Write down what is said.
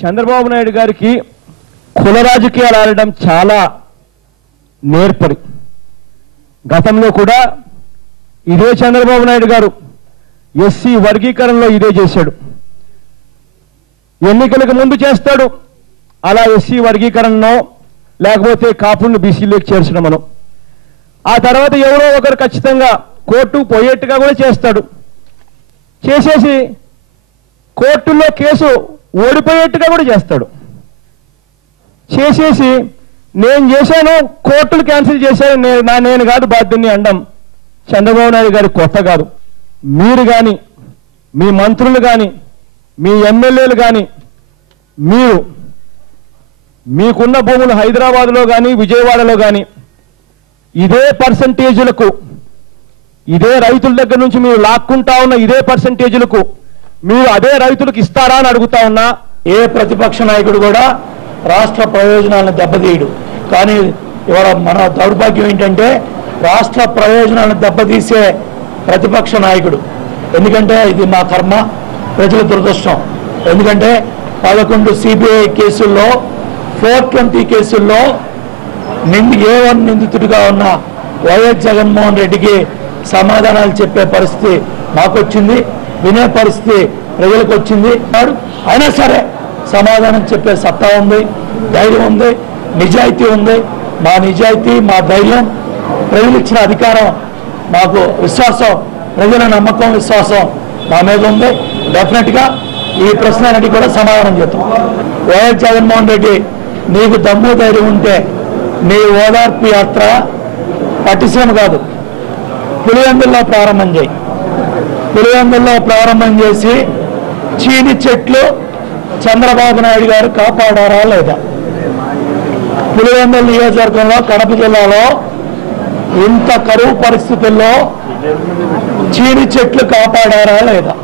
చంద్రబాబు నాయుడు గారికి కుల రాజకీయాలు ఆడడం చాలా నేర్పరి. గతంలో కూడా ఇదే చంద్రబాబు నాయుడు గారు ఎస్సీ వర్గీకరణలో ఇదే చేశాడు. ఎన్నికలకు ముందు చేస్తాడు, అలా ఎస్సీ వర్గీకరణలో లేకపోతే కాపులను బీసీలోకి చేర్చడమను. ఆ తర్వాత ఎవరో ఒకరు ఖచ్చితంగా కోర్టు పోయేట్టుగా కూడా చేస్తాడు. చేసేసి కోర్టుల్లో కేసు ఓడిపోయేట్టుగా కూడా చేస్తాడు. చేసేసి నేను చేశాను, కోర్టులు క్యాన్సిల్ చేశాను, నేను కాదు బాధ్యుని అనడం చంద్రబాబు నాయుడు గారి కొత్త కాదు. మీరు కానీ, మీ మంత్రులు కానీ, మీ ఎమ్మెల్యేలు కానీ, మీకున్న భూములు హైదరాబాద్లో కానీ విజయవాడలో కానీ ఇదే పర్సంటేజీలకు, ఇదే రైతుల దగ్గర నుంచి మీరు లాక్కుంటా ఉన్న ఇదే పర్సంటేజీలకు మీరు అదే రైతులకు ఇస్తారా అని అడుగుతా ఉన్నా. ఏ ప్రతిపక్ష నాయకుడు కూడా రాష్ట్ర ప్రయోజనాలను దెబ్బతీయడు. కానీ ఇవాళ మన దౌర్భాగ్యం ఏంటంటే రాష్ట్ర ప్రయోజనాలను దెబ్బతీసే ప్రతిపక్ష నాయకుడు. ఎందుకంటే ఇది మా కర్మ, ప్రజల దురదృష్టం. ఎందుకంటే 11 సిబిఐ కేసుల్లో 420 కేసుల్లో A1 నిందితుడిగా ఉన్న వైఎస్ జగన్మోహన్ రెడ్డికి సమాధానాలు చెప్పే పరిస్థితి మాకొచ్చింది, వినే పరిస్థితి ప్రజలకు వచ్చింది. అయినా సరే సమాధానం చెప్పే సత్తా ఉంది, ధైర్యం ఉంది, నిజాయితీ ఉంది. మా నిజాయితీ, మా ధైర్యం, ప్రజలు ఇచ్చిన అధికారం, మాకు విశ్వాసం, ప్రజల నమ్మకం, విశ్వాసం మా మీద ఉంది. డెఫినెట్గా ఈ ప్రశ్నలన్నిటి కూడా సమాధానం చెప్తాం. వైఎస్ జగన్మోహన్ రెడ్డి, నీకు దమ్ము ధైర్యం ఉంటే నీ ఓదార్పు యాత్ర పట్టిసీమ కాదు, పులివెందుల్లో ప్రారంభం చేయి. పులివెందుల్లో ప్రారంభం చేసి చీని చెట్లు చంద్రబాబు నాయుడు గారు కాపాడారా లేదా? పులివెందుల నియోజకవర్గంలో, కడప జిల్లాలో ఇంత కరువు పరిస్థితుల్లో చీని చెట్లు కాపాడారా లేదా?